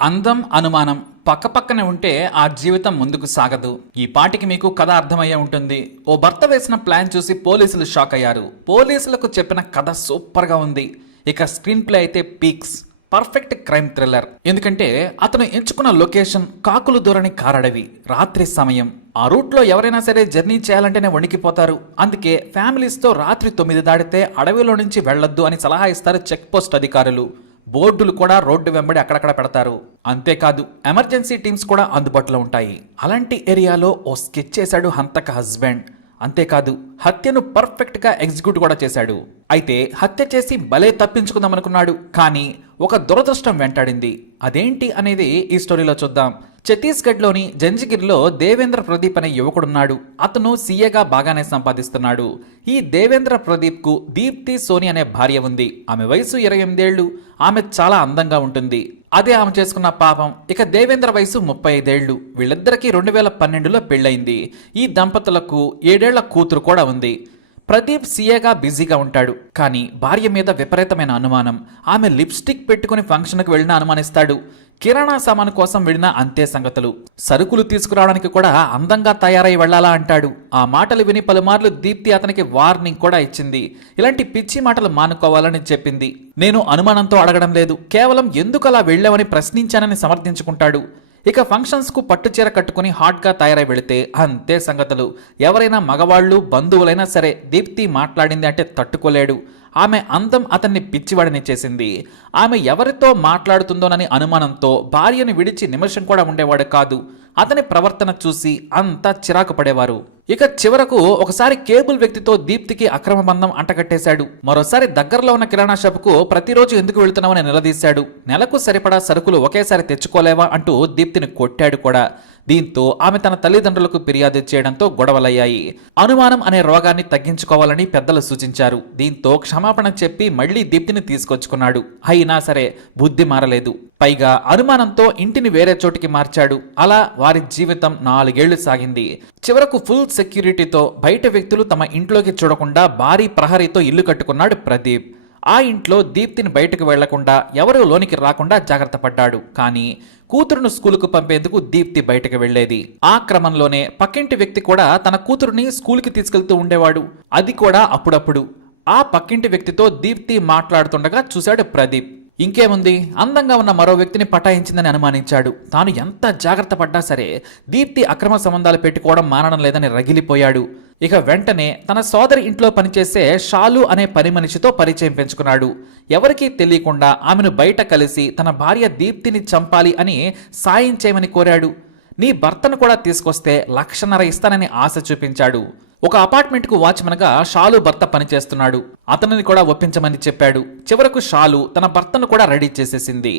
అందం అనుమానం పక్కపక్కనే ఉంటే ఆ జీవితం ముందుకు సాగదు. ఈ పాటికి మీకు కథ అర్థమయ్యే ఉంటుంది. ఓ భర్త వేసిన ప్లాన్ చూసి పోలీసులు షాక్ అయ్యారు. పోలీసులకు చెప్పిన కథ సూపర్గా ఉంది. ఇక స్క్రీన్ ప్లే అయితే పీక్స్. Perfect crime thriller. ఎందుకంటే అతను ఎంచుకున్న లొకేషన్ కాకులు దూరని కారడవి. రాత్రి సమయం. ఆ రూట్లో ఎవరైనా సరే జర్నీ చేయాలంటేనే వణికిపోతారు. అందుకే ఫ్యామిలీస్తో రాత్రి తొమ్మిది దాటితే అడవిలో నుంచి వెళ్ళొద్దు అని సలహా ఇస్తారు చెక్ పోస్ట్ అధికారులు. బోర్డులు కూడా రోడ్డు వెంబడి అక్కడక్కడ పెడతారు. అంతేకాదు ఎమర్జెన్సీ టీమ్స్ కూడా అందుబాటులో ఉంటాయి. అలాంటి ఏరియాలో ఓ స్కెచ్ చేశాడు హంతక హస్బెండ్. అంతేకాదు హత్యను పర్ఫెక్ట్గా ఎగ్జిక్యూట్ కూడా చేశాడు. అయితే హత్య చేసి భలే తప్పించుకుందామనుకున్నాడు. కానీ ఒక దురదృష్టం వెంటాడింది. అదేంటి అనేది ఈ స్టోరీలో చూద్దాం. ఛత్తీస్గఢ్లోని జంజగిరిలో దేవేంద్ర ప్రదీప్ అనే యువకుడున్నాడు. అతను సీఏగా బాగానే సంపాదిస్తున్నాడు. ఈ దేవేంద్ర ప్రదీప్కు దీప్తి సోని అనే భార్య ఉంది. ఆమె వయసు ఇరవై ఎనిమిదేళ్ళు ఆమె చాలా అందంగా ఉంటుంది. అదే ఆమె చేసుకున్న పాపం. ఇక దేవేంద్ర వయసు ముప్పై ఐదేళ్ళు వీళ్ళిద్దరికీ రెండు వేల పన్నెండులో పెళ్ళయింది. ఈ దంపతులకు ఏడేళ్ళ కూతురు కూడా ఉంది. ప్రదీప్ సీఏగా బిజీగా ఉంటాడు. కానీ భార్య మీద విపరీతమైన అనుమానం. ఆమె లిప్స్టిక్ పెట్టుకుని ఫంక్షన్కు వెళ్ళినా అనుమానిస్తాడు. కిరాణా సామాను కోసం వెళ్ళినా అంతే సంగతులు. సరుకులు తీసుకురావడానికి కూడా అందంగా తయారై వెళ్ళాలా అంటాడు. ఆ మాటలు విని పలుమార్లు దీప్తి అతనికి వార్నింగ్ కూడా ఇచ్చింది. ఇలాంటి పిచ్చి మాటలు మానుకోవాలని చెప్పింది. నేను అనుమానంతో అడగడం లేదు. కేవలం ఎందుకు అలా వెళ్ళావని ప్రశ్నించానని సమర్థించుకుంటాడు. ఇక ఫంక్షన్స్కు పట్టుచీర కట్టుకుని హాట్గా తయారై వెళితే అంతే సంగతులు. ఎవరైనా మగవాళ్ళు బంధువులైనా సరే దీప్తి మాట్లాడింది అంటే తట్టుకోలేడు. ఆమె అందం అతన్ని పిచ్చివాడిని చేసింది. ఆమె ఎవరితో మాట్లాడుతుందోనని అనుమానంతో భార్యను విడిచి నిమిషం కూడా ఉండేవాడు కాదు. అతని ప్రవర్తన చూసి అంతా చిరాకు పడేవారు. ఇక చివరకు ఒకసారి కేబుల్ వ్యక్తితో దీప్తికి అక్రమ బంధం అంటగట్టేశాడు. మరోసారి దగ్గరలో ఉన్న కిరాణా షాపుకు ప్రతిరోజు ఎందుకు వెళుతున్నామని నిలదీశాడు. నెలకు సరిపడా సరుకులు ఒకేసారి తెచ్చుకోలేవా అంటూ దీప్తిని కొట్టాడు కూడా. దీంతో ఆమె తన తల్లిదండ్రులకు ఫిర్యాదు చేయడంతో గొడవలయ్యాయి. అనుమానం అనే రోగాన్ని తగ్గించుకోవాలని పెద్దలు సూచించారు. దీంతో క్షమాపణ చెప్పి మళ్ళీ దీప్తిని తీసుకొచ్చుకున్నాడు. అయినా సరే బుద్ధి మారలేదు. పైగా అనుమానంతో ఇంటిని వేరే చోటికి మార్చాడు. అలా వారి జీవితం నాలుగేళ్ళు సాగింది. చివరకు ఫుల్ సెక్యూరిటీతో బయట వ్యక్తులు తమ ఇంట్లోకి చూడకుండా భారీ ప్రహరీతో ఇల్లు కట్టుకున్నాడు ప్రదీప్. ఆ ఇంట్లో దీప్తిని బయటకు వెళ్ళకుండా ఎవరూ లోనికి రాకుండా జాగ్రత్త పడ్డాడు. కానీ కూతురును స్కూలుకు పంపేందుకు దీప్తి బయటకు వెళ్ళేది ఆ క్రమంలోనే పక్కింటి వ్యక్తి కూడా తన కూతురుని స్కూల్కి తీసుకెళ్తూ ఉండేవాడు. అది కూడా అప్పుడప్పుడు. ఆ పక్కింటి వ్యక్తితో దీప్తి మాట్లాడుతుండగా చూశాడు ప్రదీప్. ఇంకేముంది? అందంగా ఉన్న మరో వ్యక్తిని పటాయించిందని అనుమానించాడు. తాను ఎంత జాగ్రత్త పడ్డా సరే దీప్తి అక్రమ సంబంధాలు పెట్టుకోవడం మానడం లేదని రగిలిపోయాడు. ఇక వెంటనే తన సోదరి ఇంట్లో పనిచేసే షాలు అనే పని మనిషితో పరిచయం పెంచుకున్నాడు. ఎవరికీ తెలియకుండా ఆమెను బయట కలిసి తన భార్య దీప్తిని చంపాలి అని సాయం చేయమని కోరాడు. నీ భర్తను కూడా తీసుకొస్తే లక్షన్నర ఇస్తానని ఆశ చూపించాడు. ఒక అపార్ట్మెంట్కు వాచ్మెన్గా షాలు భర్త పనిచేస్తున్నాడు. అతనిని కూడా ఒప్పించమని చెప్పాడు. చివరకు షాలు తన భర్తను కూడా రెడీ చేసేసింది.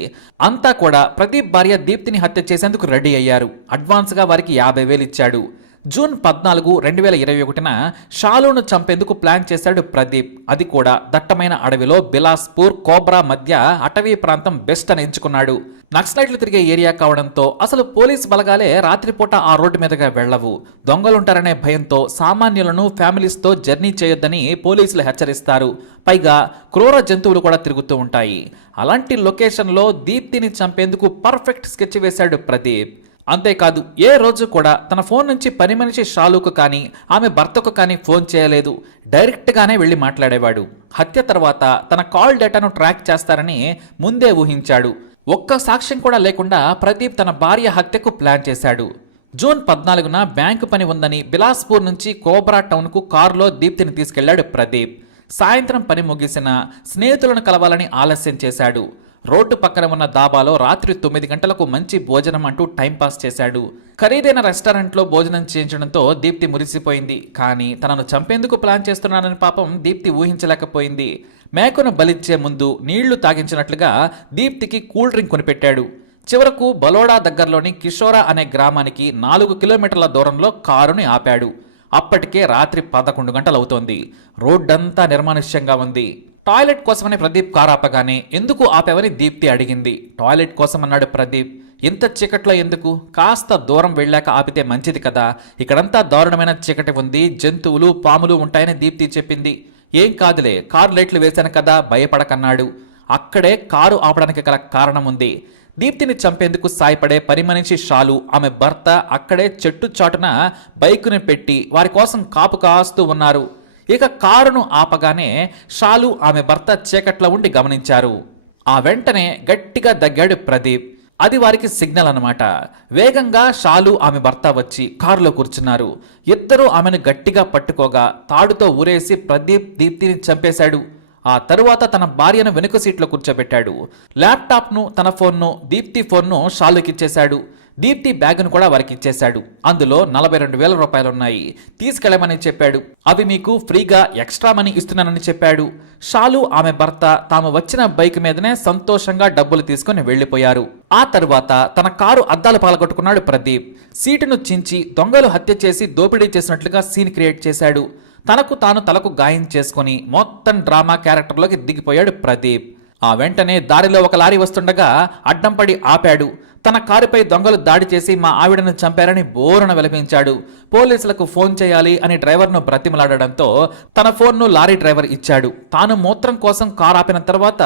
అంతా కూడా ప్రదీప్ భార్య దీప్తిని హత్య చేసేందుకు రెడీ అయ్యారు. అడ్వాన్స్గా వారికి యాభై వేలు ఇచ్చాడు. జూన్ పద్నాలుగు రెండు వేల ఇరవై ఒకటిన షాలును చంపేందుకు ప్లాన్ చేశాడు ప్రదీప్. అది కూడా దట్టమైన అడవిలో బిలాస్పూర్ కోబ్రా మధ్య అటవీ ప్రాంతం బెస్ట్ అని ఎంచుకున్నాడు. నక్సలైట్లు తిరిగే ఏరియా కావడంతో అసలు పోలీస్ బలగాలే రాత్రిపూట ఆ రోడ్డు మీదుగా వెళ్ళవు దొంగలుంటారనే భయంతో సామాన్యులను ఫ్యామిలీస్తో జర్నీ చేయొద్దని పోలీసులు హెచ్చరిస్తారు. పైగా క్రూర జంతువులు కూడా తిరుగుతూ ఉంటాయి. అలాంటి లొకేషన్లో దీప్తిని చంపేందుకు పర్ఫెక్ట్ స్కెచ్ వేశాడు ప్రదీప్. అంతేకాదు ఏ రోజు కూడా తన ఫోన్ నుంచి పని మనిషి షాలుకు కానీ ఆమె భర్తకు కానీ ఫోన్ చేయలేదు. డైరెక్ట్గానే వెళ్ళి మాట్లాడేవాడు. హత్య తర్వాత తన కాల్ డేటాను ట్రాక్ చేస్తారని ముందే ఊహించాడు. ఒక్క సాక్ష్యం కూడా లేకుండా ప్రదీప్ తన భార్య హత్యకు ప్లాన్ చేశాడు. జూన్ పద్నాలుగున బ్యాంకు పని ఉందని బిలాస్పూర్ నుంచి కోబ్రా టౌన్కు కారులో దీప్తిని తీసుకెళ్ళాడు ప్రదీప్. సాయంత్రం పని ముగిసిన స్నేహితులను కలవాలని ఆలస్యం చేశాడు. రోడ్డు పక్కన ఉన్న దాబాలో రాత్రి తొమ్మిది గంటలకు మంచి భోజనం అంటూ టైంపాస్ చేశాడు. ఖరీదైన రెస్టారెంట్లో భోజనం చేయించడంతో దీప్తి మురిసిపోయింది. కానీ తనను చంపేందుకు ప్లాన్ చేస్తున్నానని పాపం దీప్తి ఊహించలేకపోయింది. మేకను బలిచ్చే ముందు నీళ్ళు తాగించినట్లుగా దీప్తికి కూల్ డ్రింక్ కొనిపెట్టాడు. చివరకు బలోడా దగ్గరలోని కిషోరా అనే గ్రామానికి నాలుగు కిలోమీటర్ల దూరంలో కారుని ఆపాడు. అప్పటికే రాత్రి పదకొండు గంటలు అవుతోంది రోడ్డంతా నిర్మానుష్యంగా ఉంది. టాయిలెట్ కోసమని ప్రదీప్ కారు ఆపగానే ఎందుకు ఆపావని దీప్తి అడిగింది. టాయిలెట్ కోసం అన్నాడు ప్రదీప్. ఇంత చీకట్లో ఎందుకు? కాస్త దూరం వెళ్ళాక ఆపితే మంచిది కదా. ఇక్కడంతా దారుణమైన చీకటి ఉంది. జంతువులు పాములు ఉంటాయని దీప్తి చెప్పింది. ఏం కాదులే కారు లైట్లు వేశాను కదా భయపడకన్నాడు. అక్కడే కారు ఆపడానికి గల కారణం ఉంది. దీప్తిని చంపేందుకు సాయపడే పని మనిషి షాలు ఆమె భర్త అక్కడే చెట్టు చాటున బైకుని పెట్టి వారి కోసం కాపు కాస్తూ ఉన్నారు. ఇక కారును ఆపగానే షాలు ఆమె భర్త చీకట్లో ఉండి గమనించారు. ఆ వెంటనే గట్టిగా దగ్గాడు ప్రదీప్. అది వారికి సిగ్నల్ అన్నమాట. వేగంగా షాలు ఆమె భర్త వచ్చి కారులో కూర్చున్నారు. ఇద్దరూ ఆమెను గట్టిగా పట్టుకోగా తాడుతో ఊరేసి ప్రదీప్ దీప్తిని చంపేశాడు. ఆ తరువాత తన భార్యను వెనుక సీట్లో కూర్చోబెట్టాడు. ల్యాప్టాప్ను తన ఫోన్ను దీప్తి ఫోన్ను షాలుకిచ్చేశాడు. దీప్తి బ్యాగును కూడా వారికి ఇచ్చేశాడు అందులో నలభై రెండు వేల రూపాయలున్నాయి. తీసుకెళ్ళమని చెప్పాడు. అవి మీకు ఫ్రీగా ఎక్స్ట్రా మనీ ఇస్తున్నానని చెప్పాడు. షాలు ఆమె భర్త తాము వచ్చిన బైక్ మీదనే సంతోషంగా డబ్బులు తీసుకుని వెళ్ళిపోయారు ఆ తరువాత తన కారు అద్దాలు పాలగొట్టుకున్నాడు ప్రదీప్. సీటును చించి దొంగలు హత్య చేసి దోపిడీ చేసినట్లుగా సీన్ క్రియేట్ చేశాడు. తనకు తాను తలకు గాయం చేసుకుని మొత్తం డ్రామా క్యారెక్టర్లోకి దిగిపోయాడు ప్రదీప్. ఆ వెంటనే దారిలో ఒక లారీ వస్తుండగా అడ్డం పడి ఆపాడు. తన కారుపై దొంగలు దాడి చేసి మా ఆవిడను చంపారని బోరున విలపించాడు. పోలీసులకు ఫోన్ చేయాలి అని డ్రైవర్ను బ్రతిమలాడడంతో తన ఫోన్ను లారీ డ్రైవర్ ఇచ్చాడు. తాను మూత్రం కోసం కారు ఆపిన తర్వాత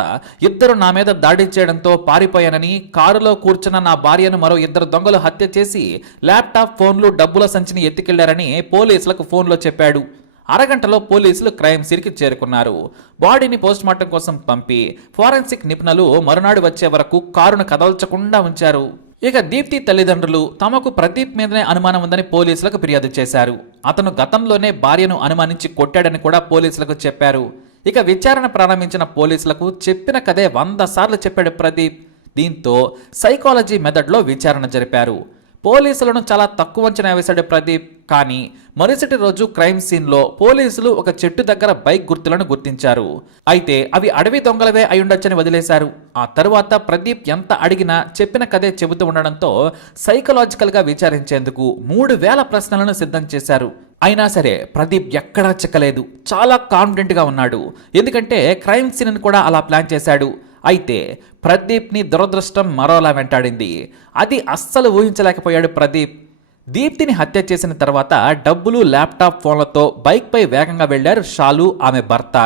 ఇద్దరు నా మీద దాడి చేయడంతో పారిపోయానని కారులో కూర్చున్న నా భార్యను మరో ఇద్దరు దొంగలు హత్య చేసి ల్యాప్టాప్ ఫోన్లు డబ్బుల సంచిని ఎత్తుకెళ్ళారని పోలీసులకు ఫోన్లో చెప్పాడు. అరగంటలో పోలీసులు క్రైమ్ సీన్కి చేరుకున్నారు. బాడీని పోస్ట్మార్టం కోసం పంపి ఫోరెన్సిక్ నిపుణులు మరునాడు వచ్చే వరకు కారును కదల్చకుండా ఉంచారు. ఇక దీప్తి తల్లిదండ్రులు తమకు ప్రదీప్ మీదనే అనుమానం ఉందని పోలీసులకు ఫిర్యాదు చేశారు. అతను గతంలోనే భార్యను అనుమానించి కొట్టాడని కూడా పోలీసులకు చెప్పారు. ఇక విచారణ ప్రారంభించిన పోలీసులకు చెప్పిన కథే వంద సార్లు చెప్పాడు ప్రదీప్. దీంతో సైకాలజీ మెథడ్లో విచారణ జరిపారు. పోలీసులను చాలా తక్కువ అంచనా వేశాడు ప్రదీప్. కానీ మరుసటి రోజు క్రైమ్ సీన్లో పోలీసులు ఒక చెట్టు దగ్గర బైక్ గుర్తులను గుర్తించారు. అయితే అవి అడవి దొంగలవే అయ్యుండొచ్చని వదిలేశారు. ఆ తరువాత ప్రదీప్ ఎంత అడిగినా చెప్పిన కథే చెబుతూ ఉండడంతో సైకలాజికల్గా విచారించేందుకు మూడు వేల ప్రశ్నలను సిద్ధం చేశారు. అయినా సరే ప్రదీప్ ఎక్కడా చిక్కలేదు. చాలా కాన్ఫిడెంట్గా ఉన్నాడు. ఎందుకంటే క్రైమ్ సీన్ కూడా అలా ప్లాన్ చేశాడు. అయితే ప్రదీప్ని దురదృష్టం మరోలా వెంటాడింది. అది అస్సలు ఊహించలేకపోయాడు ప్రదీప్. దీప్తిని హత్య చేసిన తర్వాత డబ్బులు ల్యాప్టాప్ ఫోన్లతో బైక్పై వేగంగా వెళ్ళారు షాలు ఆమె భర్త.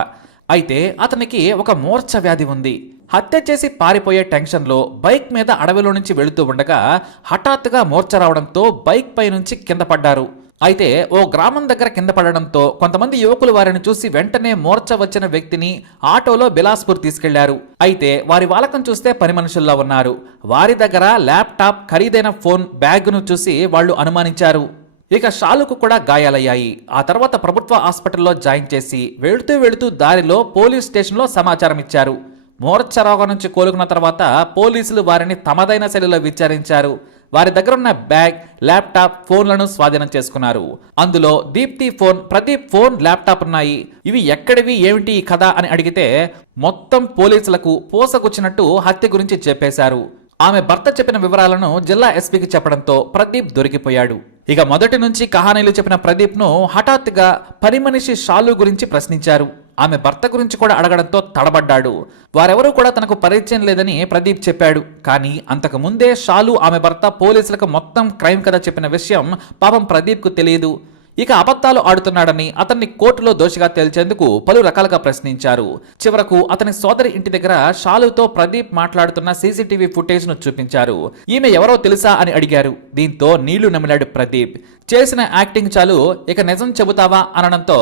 అయితే అతనికి ఒక మూర్ఛ వ్యాధి ఉంది. హత్య చేసి పారిపోయే టెన్షన్లో బైక్ మీద అడవిలో నుంచి వెళుతూ ఉండగా హఠాత్తుగా మూర్ఛ రావడంతో బైక్ పై నుంచి కింద పడ్డారు. అయితే ఓ గ్రామం దగ్గర కింద పడడంతో కొంతమంది యువకులు వారిని చూసి వెంటనే మోర్చ వచ్చిన వ్యక్తిని ఆటోలో బిలాస్పూర్ తీసుకెళ్ళారు. అయితే వారి వాలకం చూస్తే పని మనుషుల్లో ఉన్నారు. వారి దగ్గర ల్యాప్టాప్ ఖరీదైన ఫోన్ బ్యాగ్ను చూసి వాళ్ళు అనుమానించారు. ఇక షాలుకు కూడా గాయాలయ్యాయి. ఆ తర్వాత ప్రభుత్వ హాస్పిటల్లో జాయిన్ చేసి వెళుతూ వెళుతూ దారిలో పోలీస్ స్టేషన్లో సమాచారం ఇచ్చారు. మోర్చ రోగం నుంచి కోలుకున్న తర్వాత పోలీసులు వారిని తమదైన శైలిలో విచారించారు. వారి దగ్గర ఉన్న బ్యాగ్ ల్యాప్టాప్ ఫోన్లను స్వాధీనం చేసుకున్నారు. అందులో Deepti phone Pradeep phone laptop ఉన్నాయి. ఇవి ఎక్కడివి ఏమిటి ఈ కథ అని అడిగితే మొత్తం పోలీసులకు పోసకొచ్చినట్టు హత్య గురించి చెప్పేశారు. ఆమె భర్త చెప్పిన వివరాలను జిల్లా ఎస్పీకి చెప్పడంతో ప్రదీప్ దొరికిపోయాడు. ఇక మొదటి నుంచి కహానీలు చెప్పిన ప్రదీప్ను హఠాత్తుగా పని మనిషి షాలు గురించి ప్రశ్నించారు. ఆమె భర్త గురించి కూడా అడగడంతో తడబడ్డాడు. వారెవరూ కూడా తనకు పరిచయం లేదని ప్రదీప్ చెప్పాడు. కానీ అంతకు ముందే షాలు ఆమె భర్త పోలీసులకు మొత్తం క్రైమ్ కథ చెప్పిన విషయం పాపం ప్రదీప్కు తెలియదు. ఇక అబద్ధాలు ఆడుతున్నాడని అతన్ని కోర్టులో దోషిగా తేల్చేందుకు పలు రకాలుగా ప్రశ్నించారు. చివరకు అతని సోదరి ఇంటి దగ్గర షాలుతో ప్రదీప్ మాట్లాడుతున్న సీసీటీవీ ఫుటేజ్ను చూపించారు. ఈమె ఎవరో తెలుసా అని అడిగారు. దీంతో నీళ్ళు నమిలాడు ప్రదీప్. చేసిన యాక్టింగ్ చాలు ఇక నిజం చెబుతావా అనడంతో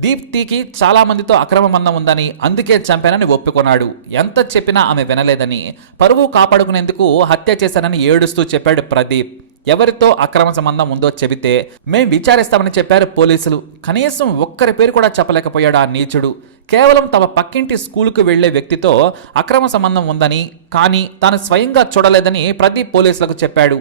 దీప్తికి చాలా మందితో అక్రమ మందం ఉందని అందుకే చంపానని ఒప్పుకున్నాడు. ఎంత చెప్పినా ఆమె వినలేదని. పరువు కాపాడుకునేందుకు హత్య చేశానని ఏడుస్తూ చెప్పాడు ప్రదీప్. ఎవరితో అక్రమ సంబంధం ఉందో చెబితే మేం విచారిస్తామని చెప్పారు పోలీసులు. కనీసం ఒక్కరి పేరు కూడా చెప్పలేకపోయాడు ఆ నీచుడు. కేవలం తమ పక్కింటి స్కూలుకు వెళ్ళే వ్యక్తితో అక్రమ సంబంధం ఉందని కానీ తాను స్వయంగా చూడలేదని ప్రతి పోలీసులకు చెప్పాడు.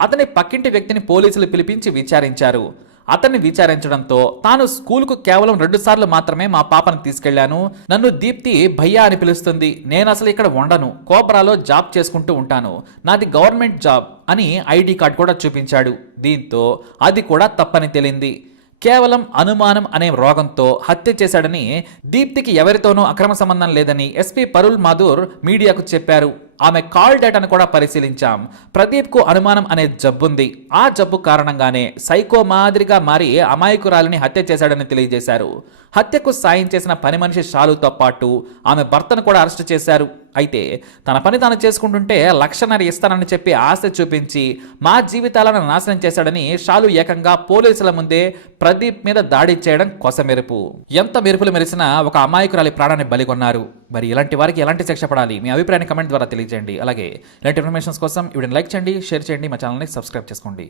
అతని పక్కింటి వ్యక్తిని పోలీసులు పిలిపించి విచారించారు. అతన్ని విచారించడంతో తాను స్కూల్కు కేవలం రెండు సార్లు మాత్రమే మా పాపను తీసుకెళ్ళాను. నన్ను దీప్తి భయ్యా అని పిలుస్తుంది. నేను అసలు ఇక్కడ ఉండను. కోబ్రాలో జాబ్ చేసుకుంటూ ఉంటాను. నాది గవర్నమెంట్ జాబ్ అని ఐడి కార్డ్ కూడా చూపించాడు. దీంతో అది కూడా తప్పని తేలింది. కేవలం అనుమానం అనే రోగంతో హత్య చేశాడని దీప్తికి ఎవరితోనూ అక్రమ సంబంధం లేదని ఎస్పీ పరుల్ మాధుర్ మీడియాకు చెప్పారు. ఆమె కాల్ డేటాను కూడా పరిశీలించాం. ప్రదీప్కు అనుమానం అనే జబ్బుంది. ఆ జబ్బు కారణంగానే సైకో మాదిరిగా మారి అమాయకురాలిని హత్య చేశాడని తెలియజేశారు. హత్యకు సాయం చేసిన పని మనిషి షాలుతో పాటు ఆమె భర్తను కూడా అరెస్ట్ చేశారు. అయితే తన పని తాను చేసుకుంటుంటే లక్షన్నర ఇస్తానని చెప్పి ఆశ చూపించి మా జీవితాలను నాశనం చేశాడని షాలు ఏకంగా పోలీసుల ముందే ప్రదీప్ మీద దాడి చేయడం కొసమెరుపు. ఎంత మెరుపులు మెరిసినా ఒక అమాయకురాలి ప్రాణాన్ని బలిగొన్నారు. మరి ఇలాంటి వారికి ఎలాంటి శిక్ష పడాలి? మీ అభిప్రాయాన్ని కమెంట్ ద్వారా తెలియజేయండి. అలాగే ఇలాంటి ఇన్ఫర్మేషన్స్ కోసం వీడిని లైక్ చేయండి షేర్ చేయండి మా ఛానల్ని సబ్స్క్రైబ్ చేసుకోండి.